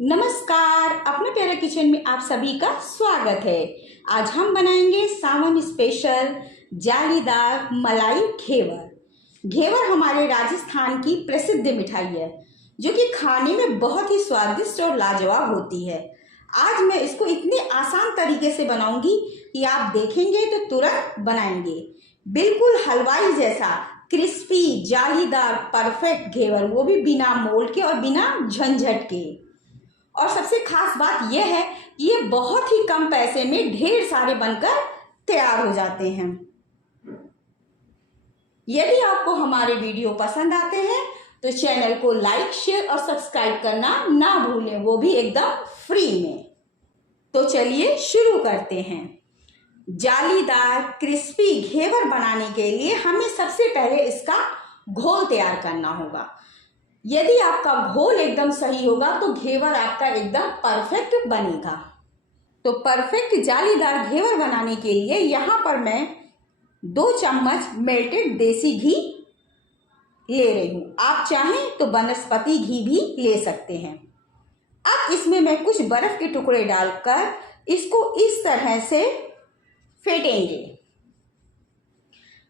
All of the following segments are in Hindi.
नमस्कार, अपने प्यारे किचन में आप सभी का स्वागत है। आज हम बनाएंगे सावन स्पेशल जालीदार मलाई घेवर। घेवर हमारे राजस्थान की प्रसिद्ध मिठाई है जो कि खाने में बहुत ही स्वादिष्ट और लाजवाब होती है। आज मैं इसको इतने आसान तरीके से बनाऊंगी कि आप देखेंगे तो तुरंत बनाएंगे। बिल्कुल हलवाई जैसा क्रिस्पी जालीदार परफेक्ट घेवर, वो भी बिना मोल्ड के और बिना झंझट के। और सबसे खास बात यह है कि ये बहुत ही कम पैसे में ढेर सारे बनकर तैयार हो जाते हैं। यदि आपको हमारे वीडियो पसंद आते हैं तो चैनल को लाइक, शेयर और सब्सक्राइब करना ना भूलें, वो भी एकदम फ्री में। तो चलिए शुरू करते हैं। जालीदार क्रिस्पी घेवर बनाने के लिए हमें सबसे पहले इसका घोल तैयार करना होगा। यदि आपका घोल एकदम सही होगा तो घेवर आपका एकदम परफेक्ट बनेगा। तो परफेक्ट जालीदार घेवर बनाने के लिए यहाँ पर मैं 2 चम्मच मेल्टेड देसी घी ले रही हूँ। आप चाहें तो वनस्पति घी भी ले सकते हैं। अब इसमें मैं कुछ बर्फ के टुकड़े डालकर इसको इस तरह से फेंटेंगे,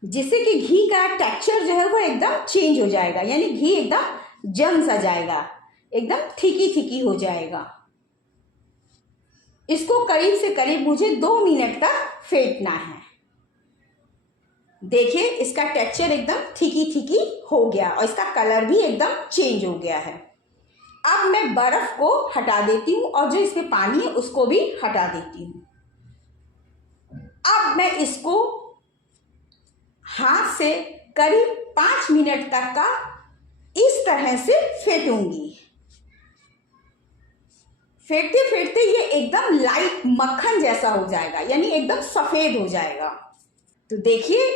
जिससे कि घी का टेक्सचर जो है वो एकदम चेंज हो जाएगा, यानी घी एकदम जम सा जाएगा, एकदम थिकी हो जाएगा। इसको करीब से करीब मुझे 2 मिनट तक फेंटना है। देखिए इसका टेक्सचर एकदम थिकी हो गया और इसका कलर भी एकदम चेंज हो गया है। अब मैं बर्फ को हटा देती हूँ और जो इसमें पानी है उसको भी हटा देती हूँ। अब मैं इसको हाथ से करीब 5 मिनट तक का इस तरह से फेंटूंगी। फेंटते फेंटते ये एकदम लाइट मक्खन जैसा हो जाएगा, यानी एकदम सफेद हो जाएगा। तो देखिए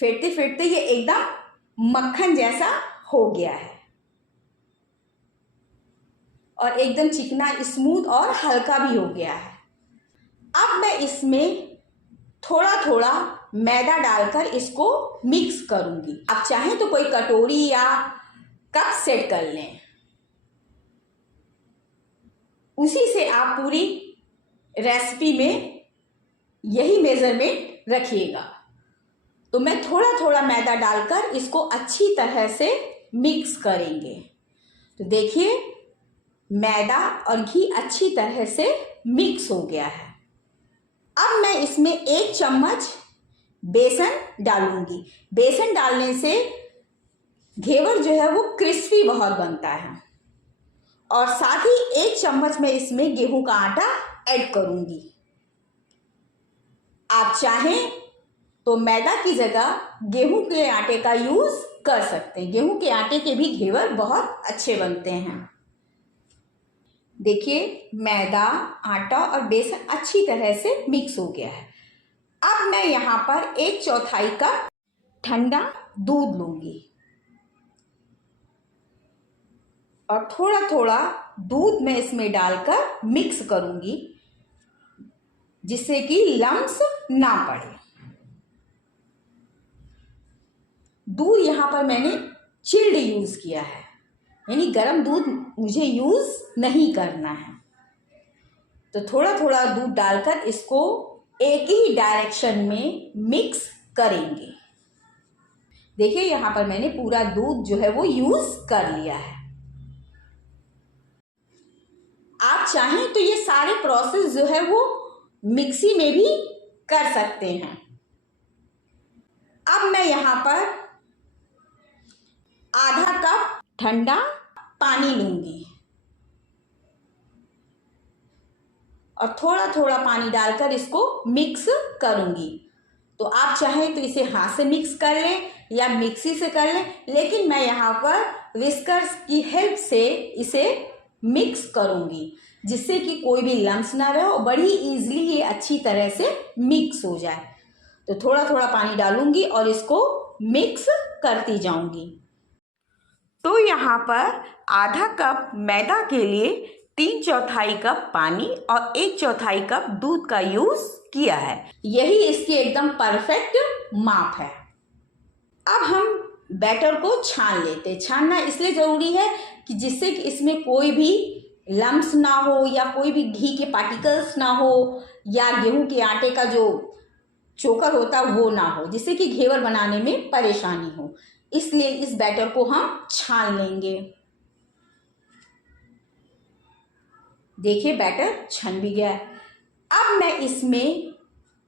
फेंटते फेंटते ये एकदम मक्खन जैसा हो गया है और एकदम चिकना, स्मूथ और हल्का भी हो गया है। अब मैं इसमें थोड़ा थोड़ा मैदा डालकर इसको मिक्स करूंगी। आप चाहें तो कोई कटोरी या कप सेट कर लें, उसी से आप पूरी रेसिपी में यही मेजरमेंट रखिएगा। तो मैं थोड़ा थोड़ा मैदा डालकर इसको अच्छी तरह से मिक्स करेंगे। तो देखिए मैदा और घी अच्छी तरह से मिक्स हो गया है। अब मैं इसमें 1 चम्मच बेसन डालूंगी। बेसन डालने से घेवर जो है वो क्रिस्पी बहुत बनता है। और साथ ही 1 चम्मच में इसमें गेहूं का आटा ऐड करूंगी। आप चाहें तो मैदा की जगह गेहूं के आटे का यूज कर सकते हैं। गेहूं के आटे के भी घेवर बहुत अच्छे बनते हैं। देखिए मैदा, आटा और बेसन अच्छी तरह से मिक्स हो गया है। अब मैं यहाँ पर 1/4 कप ठंडा दूध लूंगी और थोड़ा थोड़ा दूध में इसमें डालकर मिक्स करूंगी, जिससे कि लम्स ना पड़े। दूध यहाँ पर मैंने चिल्ड यूज किया है, यानी गर्म दूध मुझे यूज नहीं करना है। तो थोड़ा थोड़ा दूध डालकर इसको एक ही डायरेक्शन में मिक्स करेंगे। देखिए यहाँ पर मैंने पूरा दूध जो है वो यूज कर लिया है। आप चाहें तो ये सारे प्रोसेस जो है वो मिक्सी में भी कर सकते हैं। अब मैं यहाँ पर आधा कप ठंडा पानी लूंगी और थोड़ा थोड़ा पानी डालकर इसको मिक्स करूंगी। तो आप चाहें तो इसे हाथ से मिक्स कर लें या मिक्सी से कर लें, लेकिन मैं यहाँ पर विस्कर्स की हेल्प से इसे मिक्स करूंगी, जिससे कि कोई भी लम्स ना रहे और बड़ी इजीली ये अच्छी तरह से मिक्स हो जाए। तो थोड़ा थोड़ा पानी डालूंगी और इसको मिक्स करती जाऊंगी। तो यहाँ पर आधा कप मैदा के लिए 3/4 कप पानी और 1/4 कप दूध का यूज किया है। यही इसकी एकदम परफेक्ट माप है। अब हम बैटर को छान लेते। छानना इसलिए जरूरी है कि जिससे कि इसमें कोई भी लम्स ना हो या कोई भी घी के पार्टिकल्स ना हो या गेहूं के आटे का जो चोकर होता है वो ना हो, जिससे कि घेवर बनाने में परेशानी हो। इसलिए इस बैटर को हम छान लेंगे। देखिए बैटर छन भी गया है। अब मैं इसमें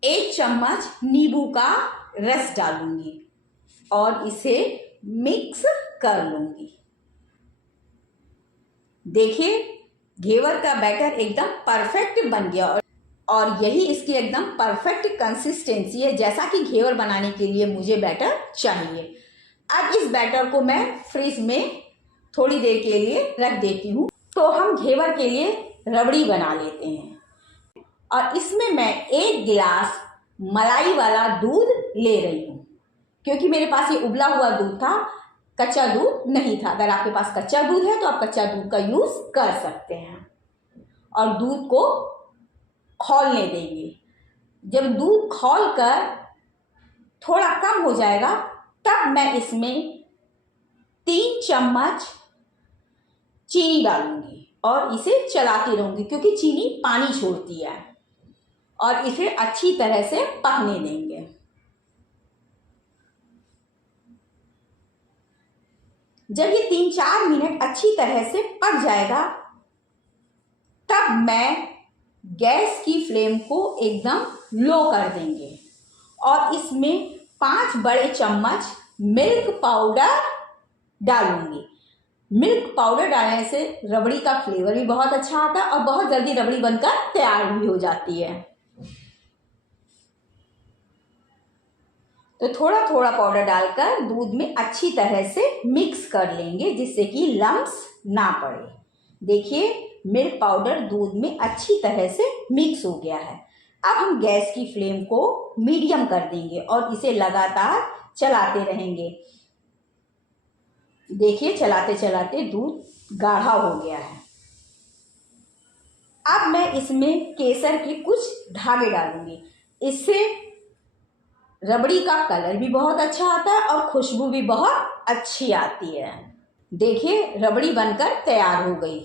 1 चम्मच नींबू का रस डालूंगी और इसे मिक्स कर लूंगी। देखिए घेवर का बैटर एकदम परफेक्ट बन गया और यही इसकी एकदम परफेक्ट कंसिस्टेंसी है, जैसा कि घेवर बनाने के लिए मुझे बैटर चाहिए। अब इस बैटर को मैं फ्रिज में थोड़ी देर के लिए रख देती हूँ। तो हम घेवर के लिए रबड़ी बना लेते हैं और इसमें मैं 1 गिलास मलाई वाला दूध ले रही हूँ, क्योंकि मेरे पास ये उबला हुआ दूध था, कच्चा दूध नहीं था। अगर आपके पास कच्चा दूध है तो आप कच्चा दूध का यूज कर सकते हैं। और दूध को खौलने देंगे। जब दूध खौलकर थोड़ा कम हो जाएगा तब मैं इसमें 3 चम्मच चीनी डालूंगी और इसे चलाती रहूंगी, क्योंकि चीनी पानी छोड़ती है। और इसे अच्छी तरह से पकने देंगे। जब ये 3-4 मिनट अच्छी तरह से पक जाएगा तब मैं गैस की फ्लेम को एकदम लो कर देंगे और इसमें 5 बड़े चम्मच मिल्क पाउडर डालूंगी। मिल्क पाउडर डालने से रबड़ी का फ्लेवर भी बहुत अच्छा आता है और बहुत जल्दी रबड़ी बनकर तैयार भी हो जाती है। तो थोड़ा थोड़ा पाउडर डालकर दूध में अच्छी तरह से मिक्स कर लेंगे, जिससे कि लम्स ना पड़े। देखिए मिल्क पाउडर दूध में अच्छी तरह से मिक्स हो गया है। अब हम गैस की फ्लेम को मीडियम कर देंगे और इसे लगातार चलाते रहेंगे। देखिए चलाते चलाते दूध गाढ़ा हो गया है। अब मैं इसमें केसर के कुछ धागे डालूंगी। इससे रबड़ी का कलर भी बहुत अच्छा आता है और खुशबू भी बहुत अच्छी आती है। देखिए रबड़ी बनकर तैयार हो गई।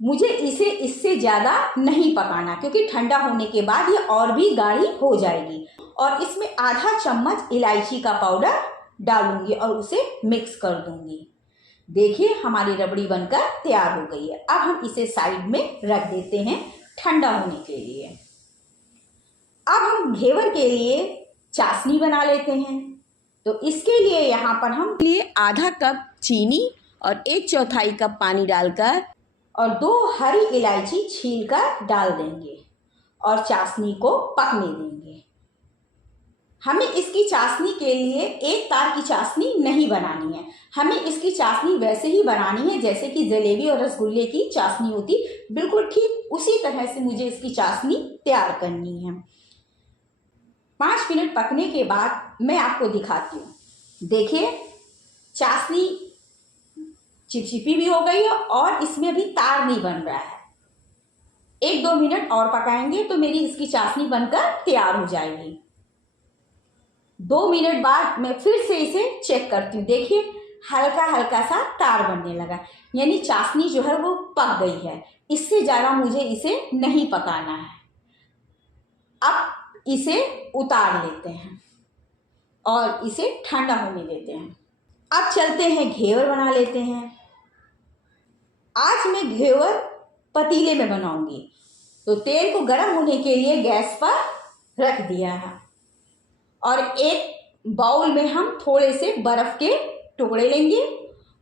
मुझे इसे इससे ज़्यादा नहीं पकाना, क्योंकि ठंडा होने के बाद ये और भी गाढ़ी हो जाएगी। और इसमें आधा चम्मच इलायची का पाउडर डालूंगी और उसे मिक्स कर दूंगी। देखिए हमारी रबड़ी बनकर तैयार हो गई है। अब हम इसे साइड में रख देते हैं ठंडा होने के लिए। अब हम घेवर के लिए चाशनी बना लेते हैं। तो इसके लिए यहाँ पर हम आधा कप चीनी और 1/4 कप पानी डालकर और 2 हरी इलायची छीलकर डाल देंगे और चाशनी को पकने देंगे। हमें इसकी चाशनी के लिए एक तार की चाशनी नहीं बनानी है। हमें इसकी चाशनी वैसे ही बनानी है जैसे कि जलेबी और रसगुल्ले की चाशनी होती, बिल्कुल ठीक उसी तरह से मुझे इसकी चाशनी तैयार करनी है। 5 मिनट पकने के बाद मैं आपको दिखाती हूँ। देखिए चाशनी चिपचिपी भी हो गई है और इसमें अभी तार नहीं बन रहा है। 1-2 मिनट और पकाएंगे तो मेरी इसकी चाशनी बनकर तैयार हो जाएगी। 2 मिनट बाद मैं फिर से इसे चेक करती हूँ। देखिए हल्का हल्का सा तार बनने लगा, यानी चाशनी जो है वो पक गई है। इससे ज़्यादा मुझे इसे नहीं पकाना है। अब इसे उतार लेते हैं और इसे ठंडा होने देते हैं। अब चलते हैं घेवर बना लेते हैं। आज मैं घेवर पतीले में बनाऊंगी। तो तेल को गर्म होने के लिए गैस पर रख दिया है और एक बाउल में हम थोड़े से बर्फ के टुकड़े लेंगे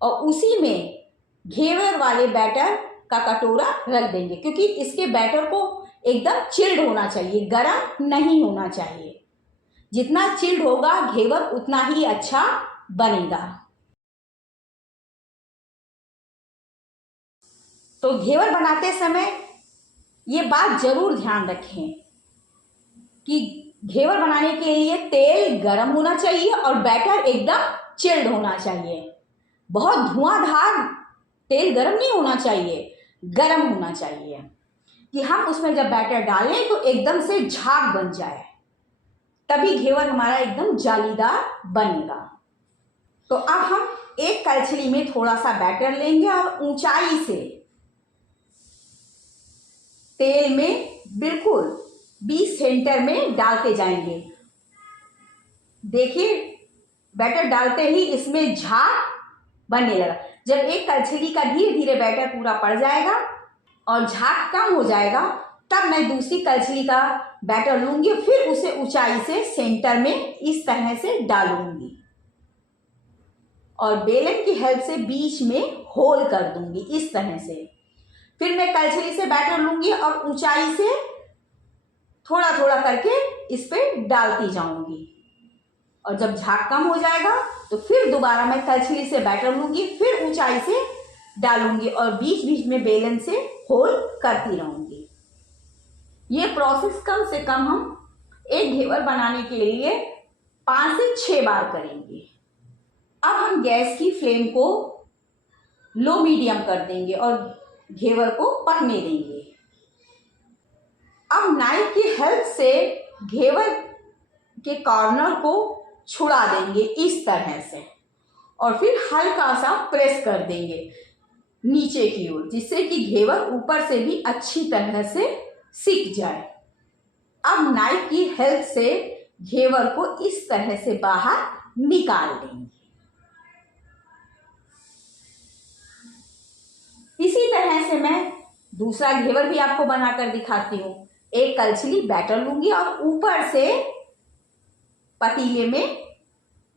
और उसी में घेवर वाले बैटर का कटोरा रख देंगे, क्योंकि इसके बैटर को एकदम चिल्ड होना चाहिए, गर्म नहीं होना चाहिए। जितना चिल्ड होगा घेवर उतना ही अच्छा बनेगा। तो घेवर बनाते समय ये बात जरूर ध्यान रखें कि घेवर बनाने के लिए तेल गर्म होना चाहिए और बैटर एकदम चिल्ड होना चाहिए। बहुत धुआंधार तेल गर्म नहीं होना चाहिए, गर्म होना चाहिए कि हम उसमें जब बैटर डालें तो एकदम से झाग बन जाए, तभी घेवर हमारा एकदम जालीदार बनेगा। तो अब हम एक कलछली में थोड़ा सा बैटर लेंगे और ऊंचाई से तेल में बिल्कुल बीच सेंटर में डालते जाएंगे। देखिए बैटर डालते ही इसमें झाग बनने लगा। जब एक कलछली का धीरे धीरे बैटर पूरा पड़ जाएगा और झाग कम हो जाएगा, तब मैं दूसरी कलछली का बैटर लूंगी, फिर उसे ऊंचाई से सेंटर में इस तरह से डालूंगी और बेलन की हेल्प से बीच में होल कर दूंगी इस तरह से। फिर मैं कलछली से बैटर लूंगी और ऊंचाई से थोड़ा थोड़ा करके इस पे डालती जाऊंगी और जब झाग कम हो जाएगा तो फिर दोबारा मैं कलछली से बैटर लूंगी, फिर ऊंचाई से डालूंगी और बीच बीच में बेलन से होल करती रहूंगी। ये प्रोसेस कम से कम हम एक घेवर बनाने के लिए 5 से 6 बार करेंगे। अब हम गैस की फ्लेम को लो मीडियम कर देंगे और घेवर को पकने देंगे। अब नाइफ की हेल्प से घेवर के कॉर्नर को छुड़ा देंगे इस तरह से और फिर हल्का सा प्रेस कर देंगे नीचे की ओर, जिससे कि घेवर ऊपर से भी अच्छी तरह से सिक जाए। अब नाइफ की हेल्प से घेवर को इस तरह से बाहर निकाल देंगे। इसी तरह से मैं दूसरा घेवर भी आपको बनाकर दिखाती हूँ। एक कलछली बैटर लूंगी और ऊपर से पतीले में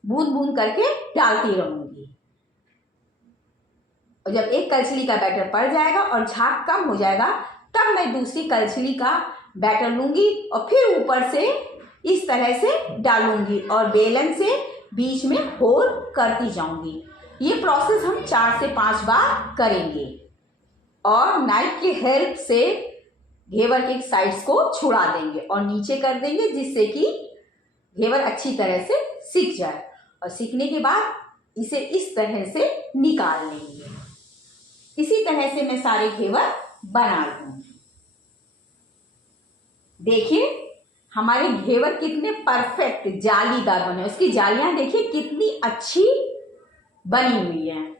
बूंद बूंद करके डालती रहूंगी और जब एक कलछली का बैटर पड़ जाएगा और झाग कम हो जाएगा, तब मैं दूसरी कलछली का बैटर लूंगी और फिर ऊपर से इस तरह से डालूंगी और बेलन से बीच में होल करती जाऊंगी। ये प्रोसेस हम 4 से 5 बार करेंगे और नाइफ की हेल्प से घेवर के साइड्स को छुड़ा देंगे और नीचे कर देंगे, जिससे कि घेवर अच्छी तरह से सिक जाए और सिकने के बाद इसे इस तरह से निकाल लेंगे। इसी तरह से मैं सारे घेवर बना लूंगी। देखिए हमारे घेवर कितने परफेक्ट जालीदार बने। उसकी जालियां देखिए कितनी अच्छी बनी हुई हैं।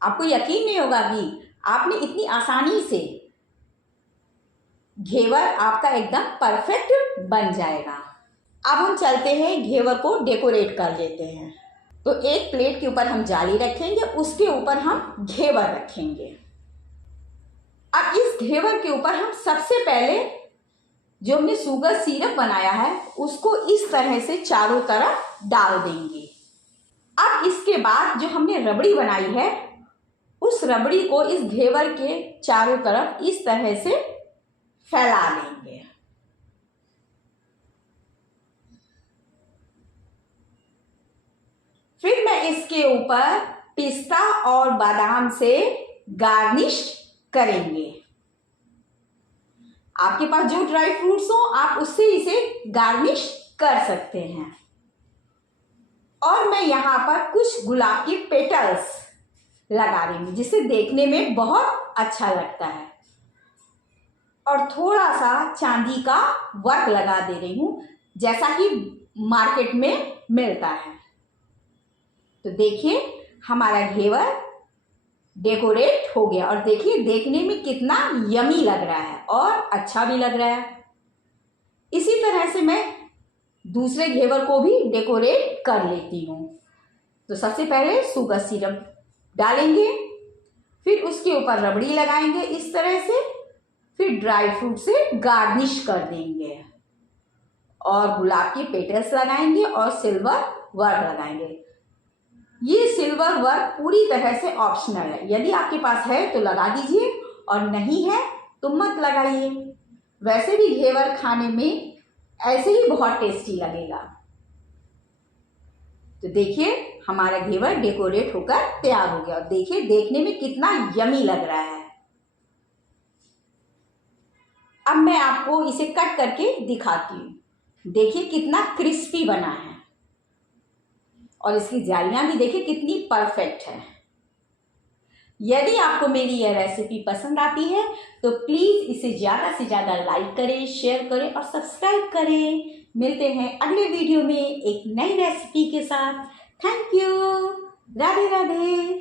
आपको यकीन नहीं होगा कि आपने इतनी आसानी से घेवर आपका एकदम परफेक्ट बन जाएगा। अब हम चलते हैं घेवर को डेकोरेट कर लेते हैं। तो एक प्लेट के ऊपर हम जाली रखेंगे, उसके ऊपर हम घेवर रखेंगे। अब इस घेवर के ऊपर हम सबसे पहले जो हमने शुगर सिरप बनाया है उसको इस तरह से चारों तरफ डाल देंगे। अब इसके बाद जो हमने रबड़ी बनाई है उस रबड़ी को इस घेवर के चारों तरफ इस तरह से फैला लेंगे। फिर मैं इसके ऊपर पिस्ता और बादाम से गार्निश करेंगे। आपके पास जो ड्राई फ्रूट्स हो आप उससे इसे गार्निश कर सकते हैं। और मैं यहाँ पर कुछ गुलाब की पेटल्स लगा रही हूँ, जिसे देखने में बहुत अच्छा लगता है और थोड़ा सा चांदी का वर्क लगा दे रही हूँ, जैसा कि मार्केट में मिलता है। तो देखिए हमारा घेवर डेकोरेट हो गया और देखिए देखने में कितना यमी लग रहा है और अच्छा भी लग रहा है। इसी तरह से मैं दूसरे घेवर को भी डेकोरेट कर लेती हूँ। तो सबसे पहले शुगर सिरप डालेंगे, फिर उसके ऊपर रबड़ी लगाएंगे इस तरह से, फिर ड्राई फ्रूट से गार्निश कर देंगे और गुलाब की पेटल्स लगाएंगे और सिल्वर वर्क लगाएंगे। ये सिल्वर वर्क पूरी तरह से ऑप्शनल है, यदि आपके पास है तो लगा दीजिए और नहीं है तो मत लगाइए। वैसे भी घेवर खाने में ऐसे ही बहुत टेस्टी लगेगा। तो देखिए हमारा घेवर डेकोरेट होकर तैयार हो गया और देखिए देखने में कितना यमी लग रहा है। अब मैं आपको इसे कट करके दिखाती हूँ। देखिए कितना क्रिस्पी बना है और इसकी जालियां भी देखिए कितनी परफेक्ट है। यदि आपको मेरी यह रेसिपी पसंद आती है तो प्लीज़ इसे ज़्यादा से ज़्यादा लाइक करें, शेयर करें और सब्सक्राइब करें। मिलते हैं अगले वीडियो में एक नई रेसिपी के साथ। Thank you. राधे राधे।